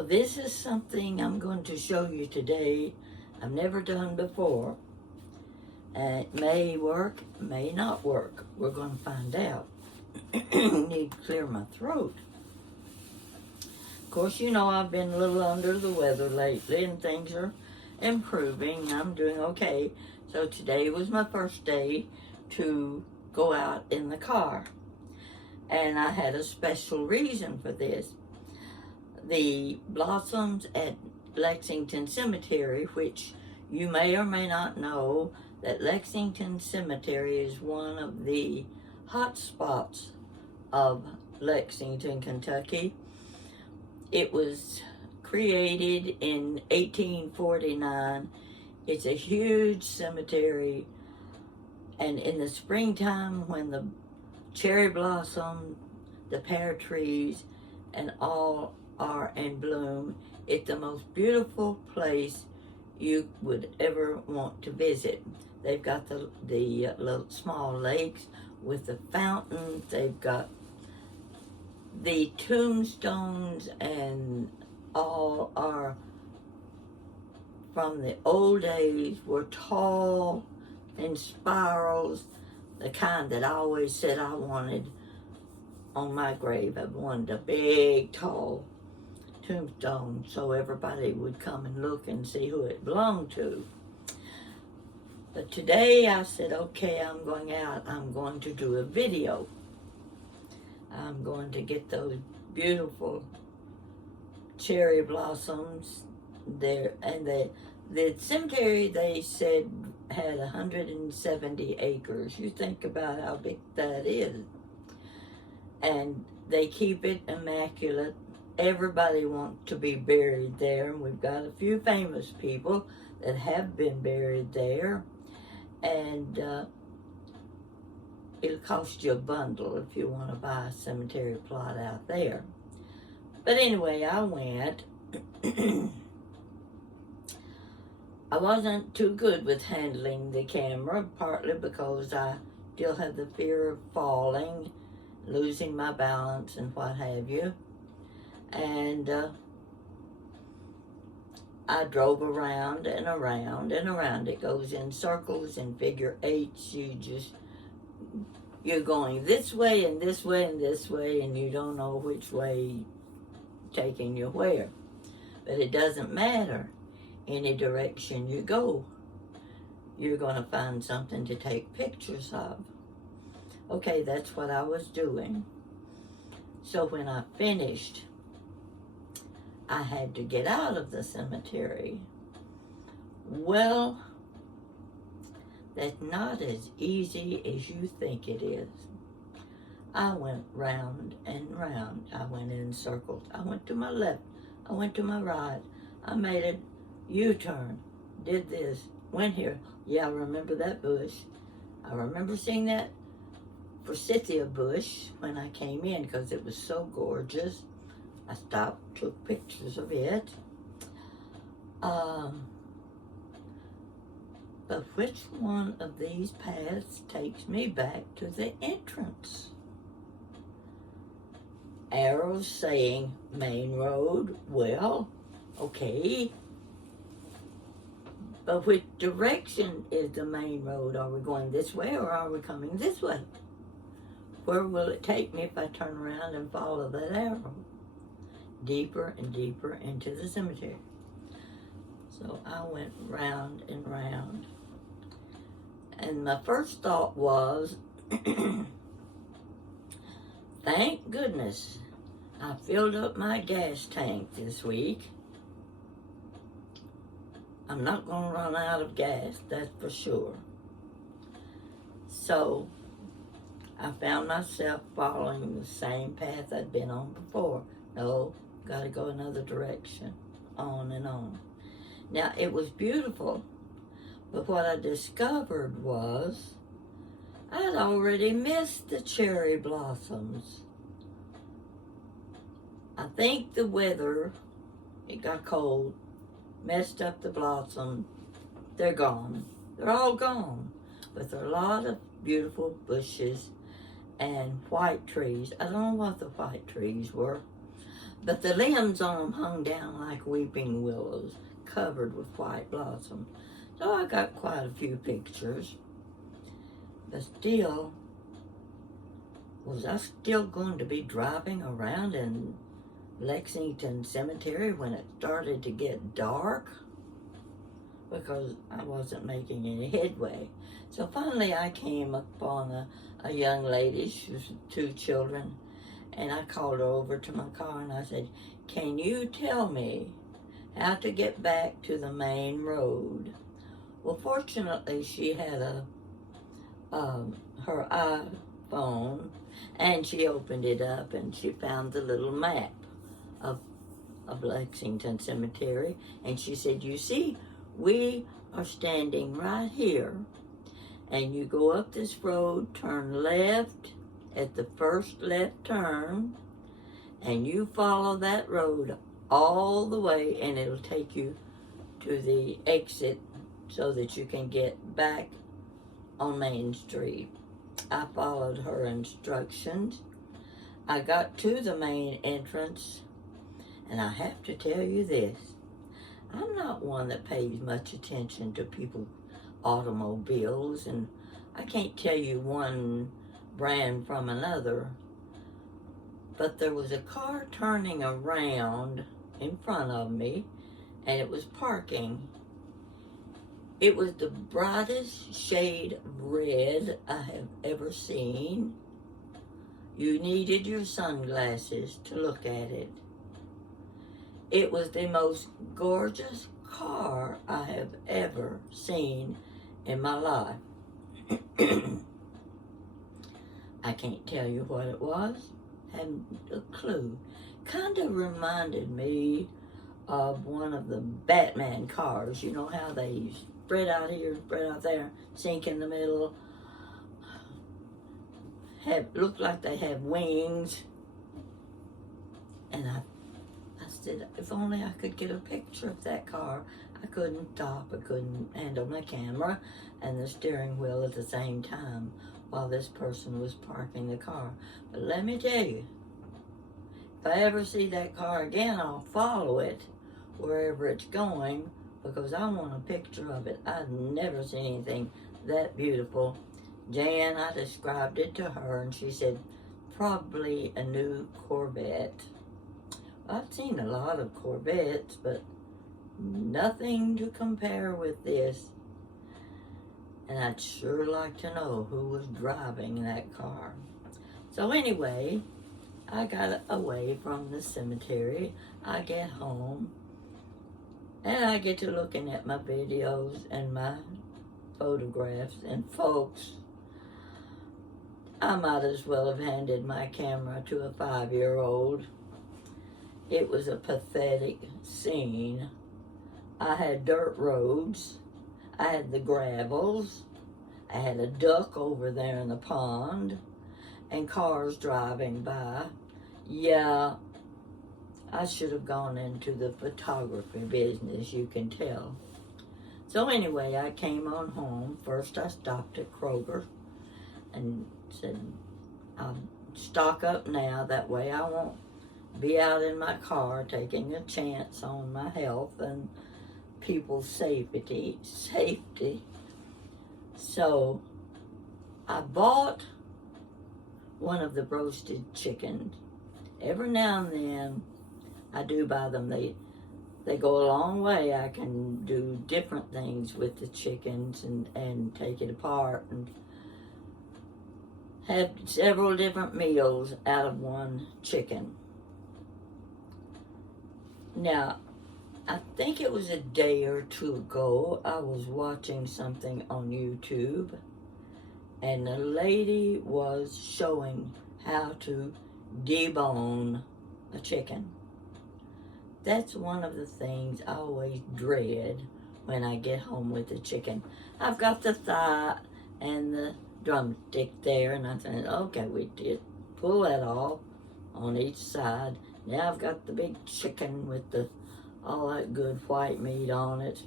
Well, this is something I'm going to show you today I've never done before. It may work, may not work. We're going to find out. Need to clear my throat. Of course, you know I've been a little under the weather lately and things are improving. I'm doing okay. So today was my first day to go out in the car. And I had a special reason for this. The blossoms at Lexington Cemetery, which you may or may not know, that Lexington Cemetery is one of the hot spots of Lexington, Kentucky. It was created in 1849. It's a huge cemetery, and in the springtime when the cherry blossom, the pear trees, and all are in bloom, it's the most beautiful place you would ever want to visit. They've got the little small lakes with the fountains. They've got the tombstones, and all are from the old days, were tall in spirals, the kind that I always said I wanted on my grave. I wanted a big, tall tombstone so everybody would come and look and see who it belonged to. But today I said, okay, I'm going out. I'm going to do a video. I'm going to get those beautiful cherry blossoms there. And the cemetery, they said, had 170 acres. You think about how big that is. And they keep it immaculate. Everybody wants to be buried there. And we've got a few famous people that have been buried there. And it'll cost you a bundle if you want to buy a cemetery plot out there. But anyway, I went. I wasn't too good with handling the camera, partly because I still have the fear of falling, losing my balance and what have you. And I drove around and around and around. It goes in circles and figure eights. You're going this way and this way and this way, and you don't know which way taking you where. But it doesn't matter. Any direction you go, you're going to find something to take pictures of. Okay, that's what I was doing. So when I finished, I had to get out of the cemetery. Well, that's not as easy as you think it is. I went round and round. I went in circles. I went to my left. I went to my right. I made a U-turn. Did this. Went here. Yeah, I remember that bush. I remember seeing that forsythia bush when I came in because it was so gorgeous. I stopped, took pictures of it. But which one of these paths takes me back to the entrance? Arrows saying main road. Well, okay. But which direction is the main road? Are we going this way or are we coming this way? Where will it take me if I turn around and follow that arrow? Deeper and deeper into the cemetery. So I went round and round. And my first thought was, thank goodness I filled up my gas tank this week. I'm not going to run out of gas, that's for sure. So I found myself following the same path I'd been on before. No, got to go another direction, on and on. Now, it was beautiful, but what I discovered was I'd already missed the cherry blossoms. I think the weather, it got cold, messed up the blossom. They're gone. They're all gone. But there are a lot of beautiful bushes and white trees. I don't know what the white trees were, but the limbs on them hung down like weeping willows, covered with white blossoms. So I got quite a few pictures. But still, was I still going to be driving around in Lexington Cemetery when it started to get dark? Because I wasn't making any headway. So finally I came upon a young lady, she was 2 children, and I called her over to my car and I said, "Can you tell me how to get back to the main road?" Well, fortunately she had her iPhone, and she opened it up and she found the little map of Lexington Cemetery, and she said, "You see, we are standing right here, and you go up this road, turn left at the first left turn, and you follow that road all the way, and it'll take you to the exit so that you can get back on Main Street." I followed her instructions. I got to the main entrance, and I have to tell you this. I'm not one that pays much attention to people's automobiles, and I can't tell you one brand from another, but there was a car turning around in front of me, and it was parking. It was the brightest shade of red I have ever seen. You needed your sunglasses to look at it. It was the most gorgeous car I have ever seen in my life. I can't tell you what it was. Haven't a clue. Kind of reminded me of one of the Batman cars. You know how they spread out here, spread out there, sink in the middle. Look like they have wings. And I said, if only I could get a picture of that car. I couldn't stop. I couldn't handle my camera and the steering wheel at the same time while this person was parking the car. But let me tell you, if I ever see that car again, I'll follow it wherever it's going, because I want a picture of it. I've never seen anything that beautiful. Jan, I described it to her, and she said, probably a new Corvette. I've seen a lot of Corvettes, but nothing to compare with this. And I'd sure like to know who was driving that car. So anyway, I got away from the cemetery. I get home, and I get to looking at my videos and my photographs. And folks, I might as well have handed my camera to a 5-year-old. It was a pathetic scene. I had dirt roads. I had the gravels. I had a duck over there in the pond, and cars driving by. Yeah, I should have gone into the photography business, you can tell. So anyway, I came on home. First I stopped at Kroger and said, I'll stock up now, that way I won't be out in my car taking a chance on my health and people's safety. So I bought one of the roasted chickens. Every now and then I do buy them. They go a long way. I can do different things with the chickens and take it apart and have several different meals out of one chicken. Now, I think it was a day or two ago, I was watching something on YouTube, and the lady was showing how to debone a chicken. That's one of the things I always dread when I get home with the chicken. I've got the thigh and the drumstick there, and I said, okay, we did pull that off on each side. Now I've got the big chicken with all that good white meat on it.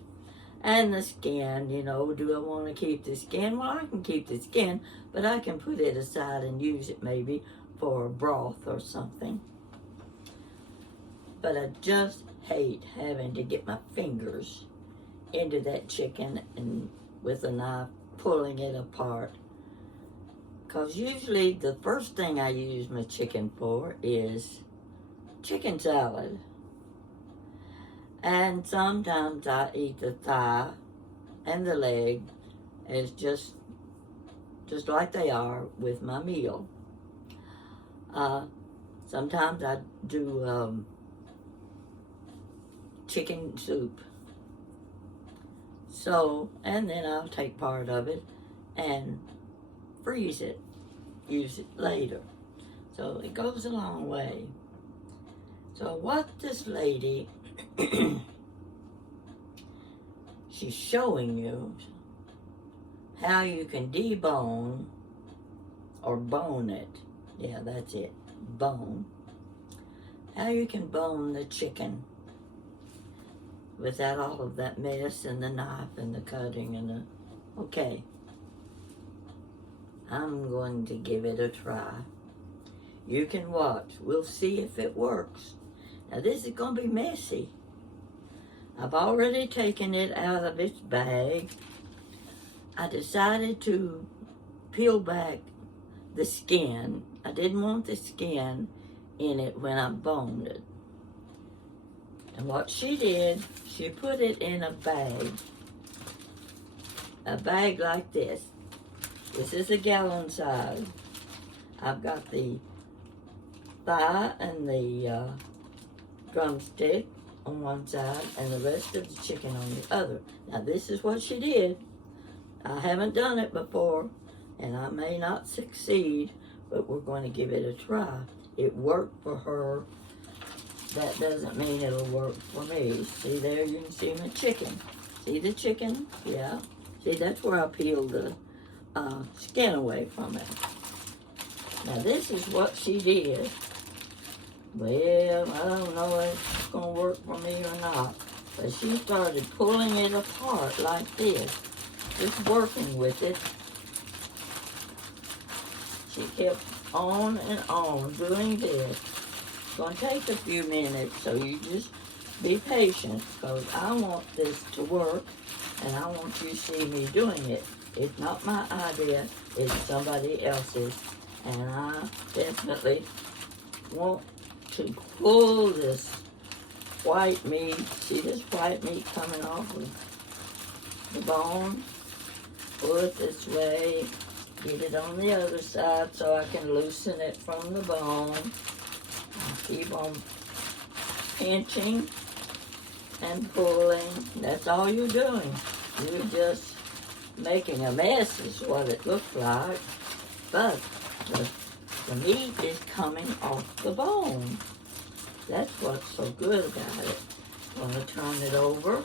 And the skin, you know, do I want to keep the skin? Well, I can keep the skin, but I can put it aside and use it maybe for a broth or something. But I just hate having to get my fingers into that chicken and with a knife pulling it apart. Because usually the first thing I use my chicken for is chicken salad. And sometimes I eat the thigh and the leg as just like they are with my meal. Sometimes I do chicken soup. So, and then I'll take part of it and freeze it, use it later. So it goes a long way. So what this lady, she's showing you how you can debone or bone it. Yeah, that's it, bone. How you can bone the chicken without all of that mess and the knife and the cutting and the, okay. I'm going to give it a try. You can watch. We'll see if it works. Now this is going to be messy. I've already taken it out of its bag. I decided to peel back the skin. I didn't want the skin in it when I boned it. And what she did, she put it in a bag like this. This is a gallon size. I've got the thigh and the drumstick on one side and the rest of the chicken on the other. Now this is what she did. I haven't done it before and I may not succeed, but we're going to give it a try. It worked for her. That doesn't mean it'll work for me. See there, you can see my chicken. See the chicken? Yeah. See, that's where I peeled the skin away from it. Now this is what she did. Well, I don't know if it's going to work for me or not. But she started pulling it apart like this. Just working with it. She kept on and on doing this. It's going to take a few minutes, so you just be patient, because I want this to work, and I want you to see me doing it. It's not my idea, it's somebody else's, and I definitely want to pull this white meat. See this white meat coming off of the bone? Pull it this way, get it on the other side so I can loosen it from the bone. Keep on pinching and pulling. That's all you're doing. You're just making a mess is what it looks like. But the meat is coming off the bone. That's what's so good about it. I'm going to turn it over.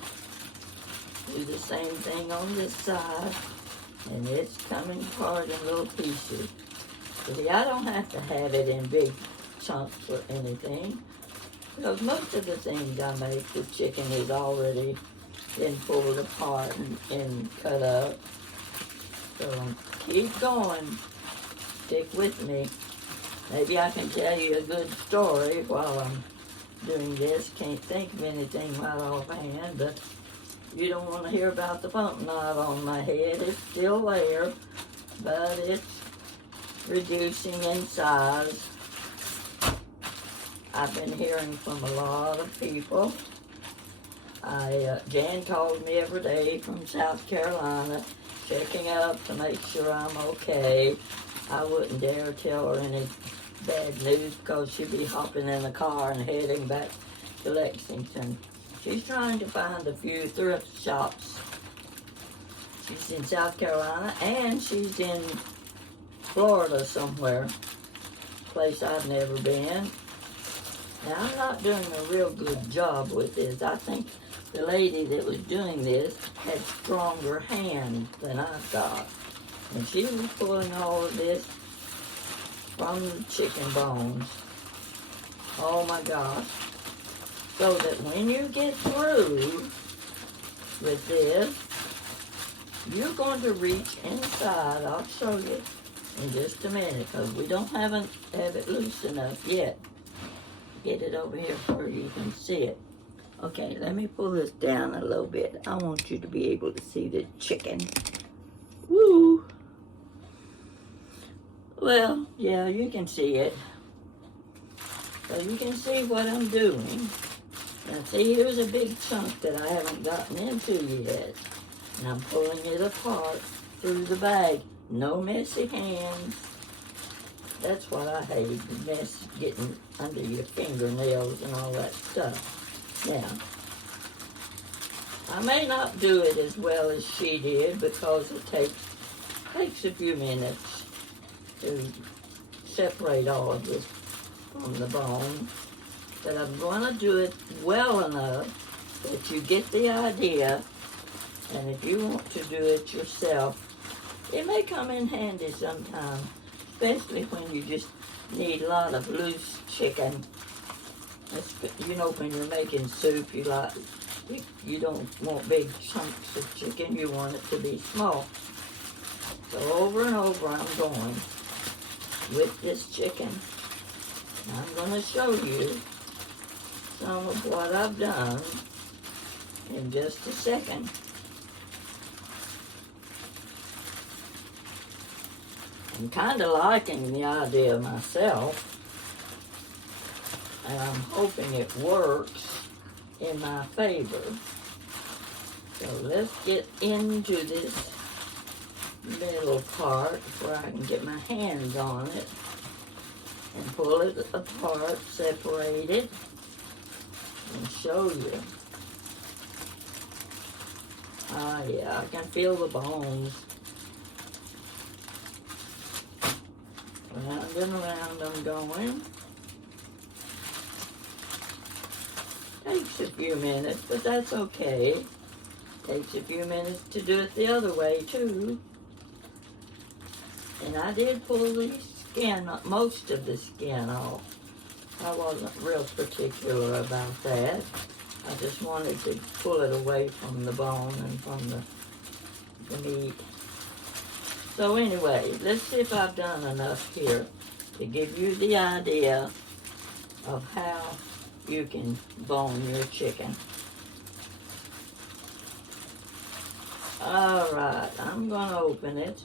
Do the same thing on this side. And it's coming apart in little pieces. See, I don't have to have it in big chunks or anything, because most of the things I make with chicken is already been pulled apart and cut up. So keep going. Stick with me. Maybe I can tell you a good story while I'm doing this. Can't think of anything right offhand, but you don't want to hear about the pump knot on my head. It's still there, but it's reducing in size. I've been hearing from a lot of people. Jan calls me every day from South Carolina, checking up to make sure I'm okay. I wouldn't dare tell her any bad news, because she'd be hopping in the car and heading back to Lexington. She's trying to find a few thrift shops. She's in South Carolina and she's in Florida somewhere, place I've never been. Now, I'm not doing a real good job with this. I think the lady that was doing this had stronger hands than I've got. And she was pulling all of this from the chicken bones. Oh my gosh. So that when you get through with this, you're going to reach inside. I'll show you in just a minute, because we don't have it loose enough yet. get it over here where you can see it. Okay, let me pull this down a little bit. I want you to be able to see the chicken. Woo! Well, yeah, you can see it. So you can see what I'm doing. Now see, here's a big chunk that I haven't gotten into yet. And I'm pulling it apart through the bag. No messy hands. That's what I hate, mess getting under your fingernails and all that stuff. Now, I may not do it as well as she did because it takes a few minutes to separate all of this from the bone. But I'm going to do it well enough that you get the idea. And if you want to do it yourself, it may come in handy sometime, especially when you just need a lot of loose chicken. You know, when you're making soup, you don't want big chunks of chicken. You want it to be small. So over and over I'm going with this chicken. I'm going to show you some of what I've done in just a second. I'm kind of liking the idea myself, and I'm hoping it works in my favor. So let's get into this middle part where I can get my hands on it and pull it apart, separate it, and show you. Ah, yeah, I can feel the bones. Round and around I'm going. Takes a few minutes, but that's okay. Takes a few minutes to do it the other way too. And I did pull the skin, most of the skin off. I wasn't real particular about that. I just wanted to pull it away from the bone and from the meat. So anyway, let's see if I've done enough here to give you the idea of how you can bone your chicken. All right, I'm going to open it.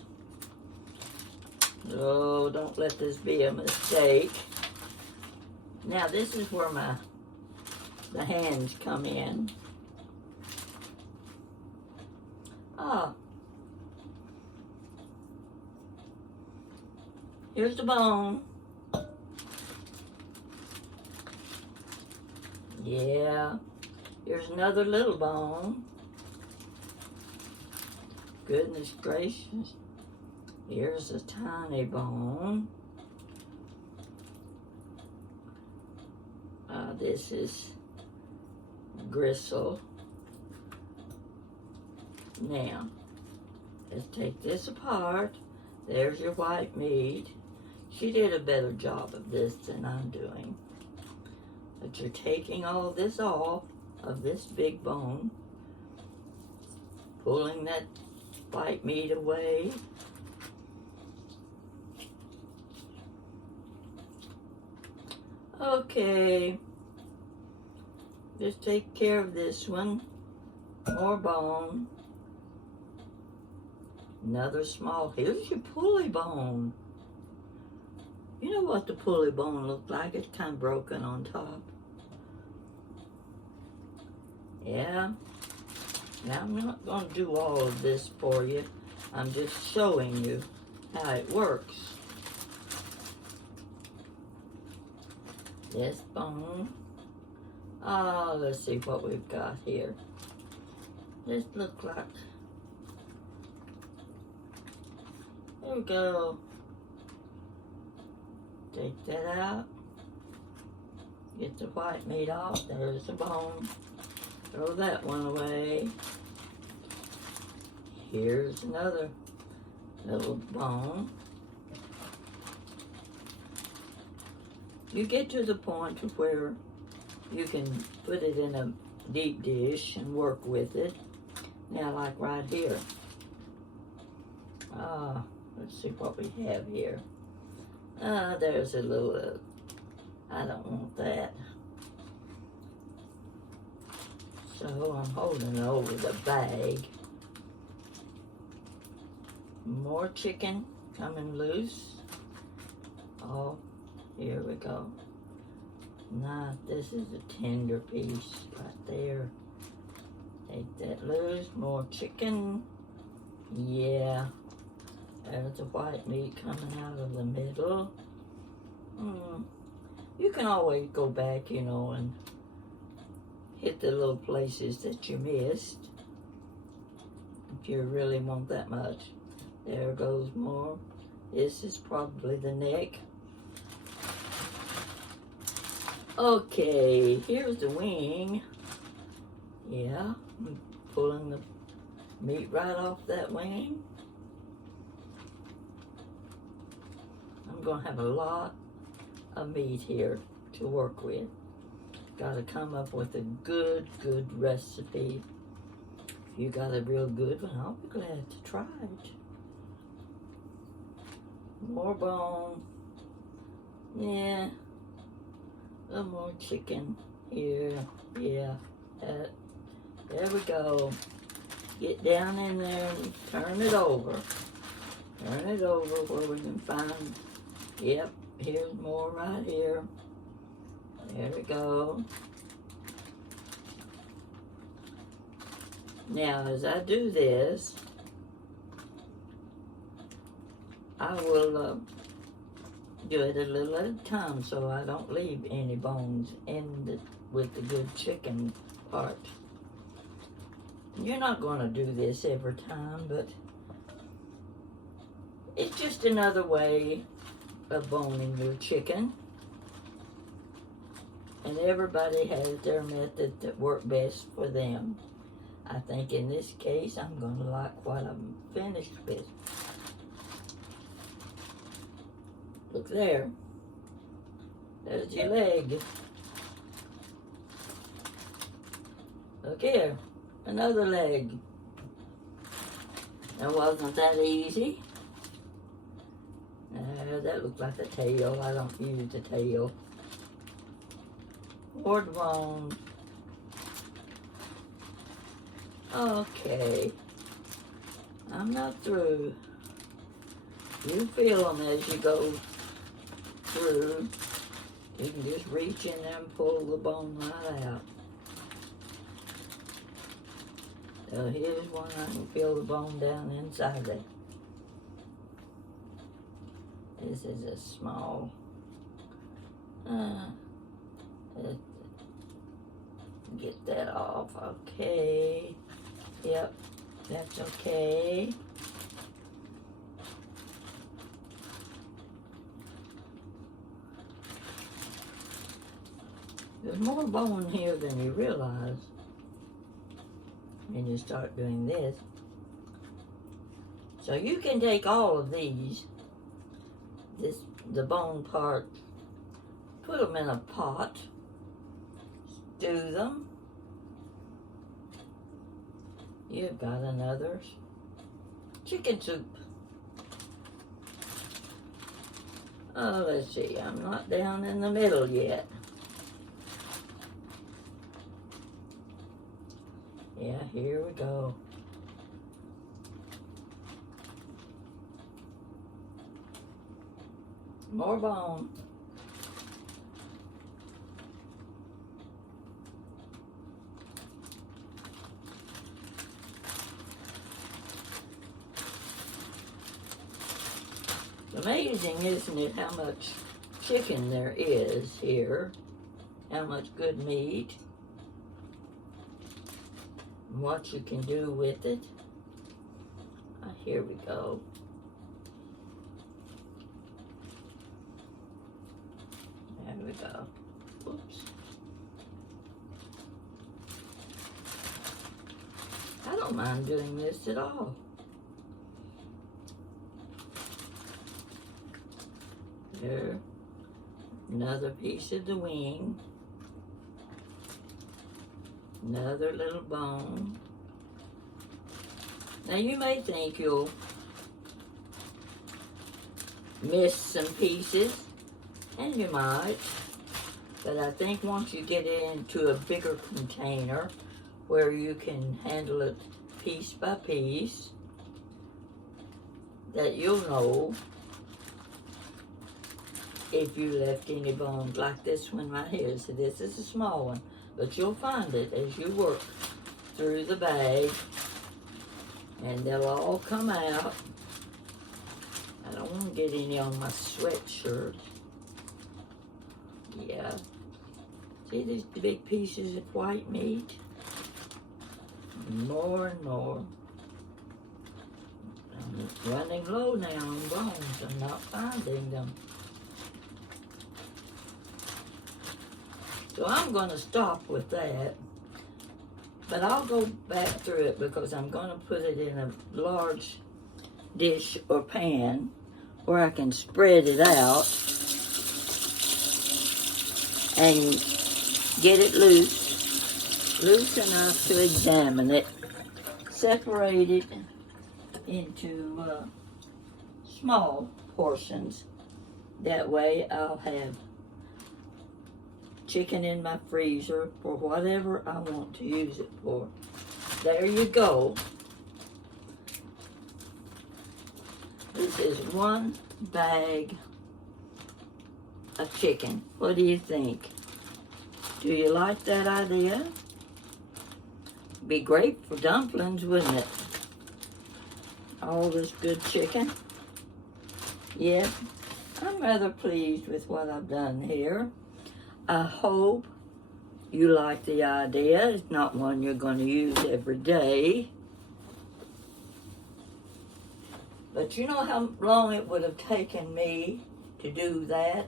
Oh, don't let this be a mistake. Now this is where the hands come in. Ah. Here's the bone. Yeah. Here's another little bone. Goodness gracious. Here's a tiny bone. This is gristle. Now, let's take this apart. There's your white meat. She did a better job of this than I'm doing. But you're taking all this off of this big bone, pulling that white meat away. Okay, just take care of this one. More bone. Another small, here's your pulley bone. You know what the pulley bone looked like? It's kind of broken on top. Yeah. Now I'm not going to do all of this for you. I'm just showing you how it works. This bone. Oh, let's see what we've got here. This looks like, there we go. Take that out. Get the white meat off. There's the bone. Throw that one away. Here's another little bone. You get to the point of where you can put it in a deep dish and work with it. Now, like right here. Let's see what we have here. There's a little, I don't want that. So I'm holding it over the bag. More chicken coming loose. Oh, here we go. Now this is a tender piece right there. Take that loose. More chicken. Yeah. There's the white meat coming out of the middle. You can always go back, you know, and hit the little places that you missed. If you really want that much. There goes more. This is probably the neck. Okay, here's the wing. Yeah, I'm pulling the meat right off that wing. I'm gonna have a lot of meat here to work with. Gotta come up with a good recipe. If you got a real good one, I'll be glad to try it. More bone. Yeah. A little more chicken here. Yeah. There we go. Get down in there and turn it over. Turn it over where we can find. Yep. Here's more right here. There we go. Now, as I do this, I will do it a little at a time so I don't leave any bones with the good chicken part. You're not going to do this every time, but it's just another way of boning your chicken. And everybody has their method that work best for them. I think in this case, I'm going to like what I'm finished with. Look there. There's your leg. Look here. Another leg. Now, wasn't that easy? That looks like the tail. I don't use the tail. More bone. Okay. I'm not through. You feel them as you go through. You can just reach in there and pull the bone right out. So here's one I can feel the bone down inside it. This is a small. Get that off. Okay. Yep, that's okay. There's more bone here than you realize when you start doing this. So you can take all of these, the bone part, put them in a pot, stew them. You've got another chicken soup. Oh, let's see, I'm not down in the middle yet. Yeah, here we go. More bone. It's amazing, isn't it, how much chicken there is here, how much good meat, and what you can do with it. Here we go. There we go. Oops. I don't mind doing this at all. There. Another piece of the wing. Another little bone. Now you may think you'll miss some pieces, and you might. But I think once you get it into a bigger container where you can handle it piece by piece, that you'll know if you left any bones, like this one right here. So this is a small one, but you'll find it as you work through the bag, and they'll all come out. I don't want to get any on my sweatshirt. Yeah. See these big pieces of white meat? More and more. I'm running low now on bones. I'm not finding them. So I'm going to stop with that. But I'll go back through it because I'm going to put it in a large dish or pan where I can spread it out and get it loose enough to examine it, separate it into small portions. That way I'll have chicken in my freezer for whatever I want to use it for. There you go. This is one bag of chicken. What do you think? Do you like that idea? Be great for dumplings, wouldn't it? All this good chicken. Yeah, I'm rather pleased with what I've done here. I hope you like the idea. It's not one you're going to use every day. But you know how long it would have taken me to do that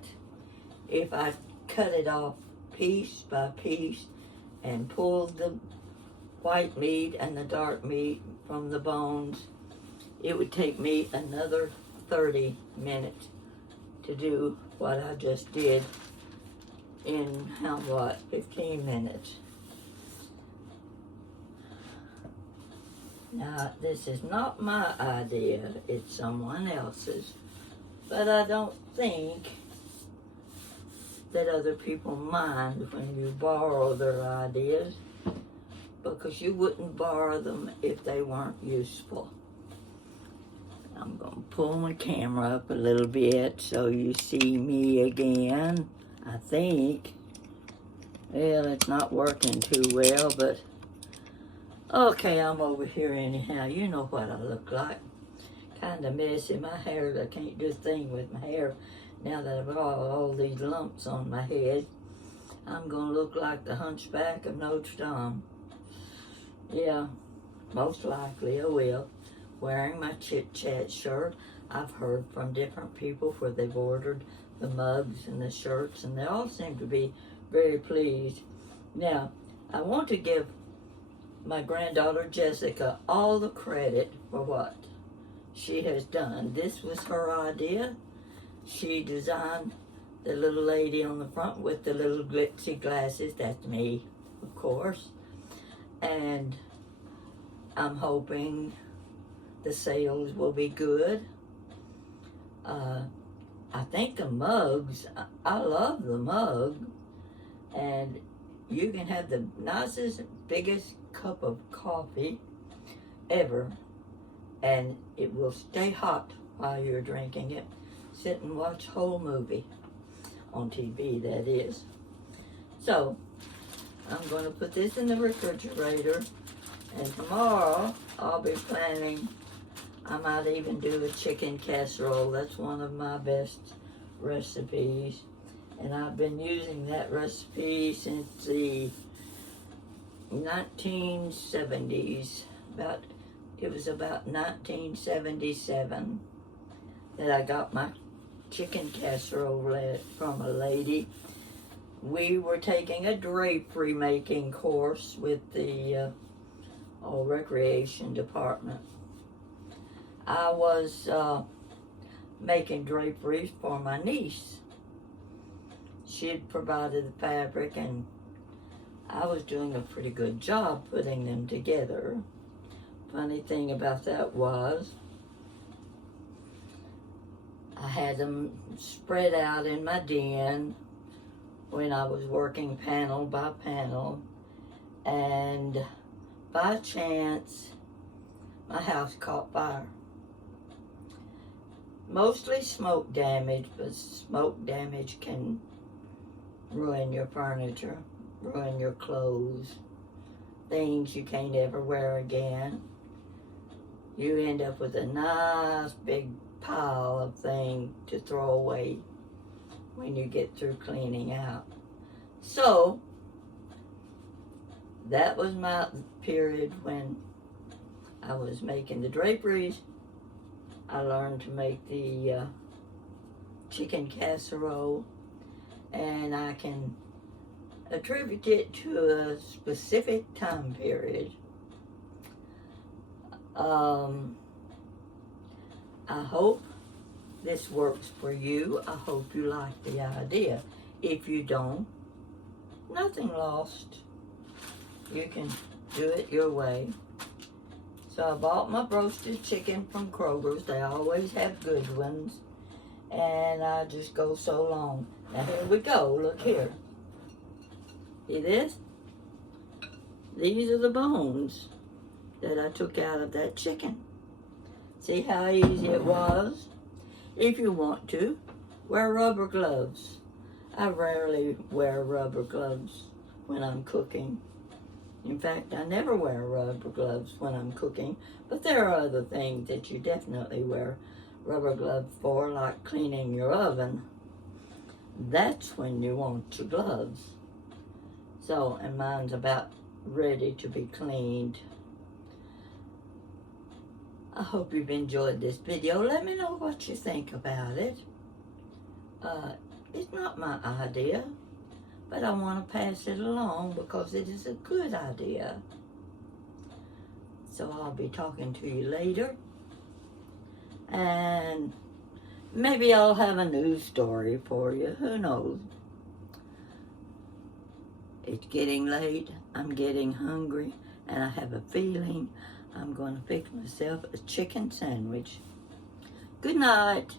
if I cut it off piece by piece and pulled the white meat and the dark meat from the bones. It would take me another 30 minutes to do what I just did in 15 minutes. Now, this is not my idea, it's someone else's. But I don't think that other people mind when you borrow their ideas, because you wouldn't borrow them if they weren't useful. I'm going to pull my camera up a little bit so you see me again, I think. Well, it's not working too well, but okay, I'm over here anyhow. You know what I look like. Kind of messy. My hair, I can't do a thing with my hair now that I've got all these lumps on my head. I'm going to look like the Hunchback of Notre Dame. Yeah, most likely I will. Wearing my Chit Chat shirt. I've heard from different people where they've ordered the mugs and the shirts, and they all seem to be very pleased. Now, I want to give my granddaughter Jessica all the credit for what she has done. This was her idea. She designed the little lady on the front with the little glitzy glasses. That's me, of course. And I'm hoping the sales will be good. I think the mugs, I love the mug. And you can have the nicest, biggest cup of coffee ever, and it will stay hot while you're drinking it. Sit and watch whole movie on TV, that is. So I'm going to put this in the refrigerator, and tomorrow I'll be planning, I might even do a chicken casserole. That's one of my best recipes, and I've been using that recipe since the 1970s. It was about 1977 that I got my chicken casserole from a lady. We were taking a drapery making course with the recreation department. I was making draperies for my niece. She had provided the fabric, and I was doing a pretty good job putting them together. Funny thing about that was, I had them spread out in my den, when I was working panel by panel, and by chance my house caught fire. Mostly smoke damage, but smoke damage can ruin your furniture, ruin your clothes, things you can't ever wear again. You end up with a nice big pile of things to throw away when you get through cleaning out. So, that was my period when I was making the draperies. I learned to make the chicken casserole, and I can attribute it to a specific time period. I hope this works for you. I hope you like the idea. If you don't, nothing lost. You can do it your way. So I bought my roasted chicken from Kroger's. They always have good ones. And I just go so long. Now here we go. Look here. See this? These are the bones that I took out of that chicken. See how easy it was? If you want to, wear rubber gloves. I rarely wear rubber gloves when I'm cooking. In fact, I never wear rubber gloves when I'm cooking, but there are other things that you definitely wear rubber gloves for, like cleaning your oven. That's when you want your gloves. So, and mine's about ready to be cleaned. I hope you've enjoyed this video. Let me know what you think about it. It's not my idea, but I want to pass it along because it is a good idea. So I'll be talking to you later. And maybe I'll have a news story for you. Who knows? It's getting late. I'm getting hungry. And I have a feeling I'm going to fix myself a chicken sandwich. Good night.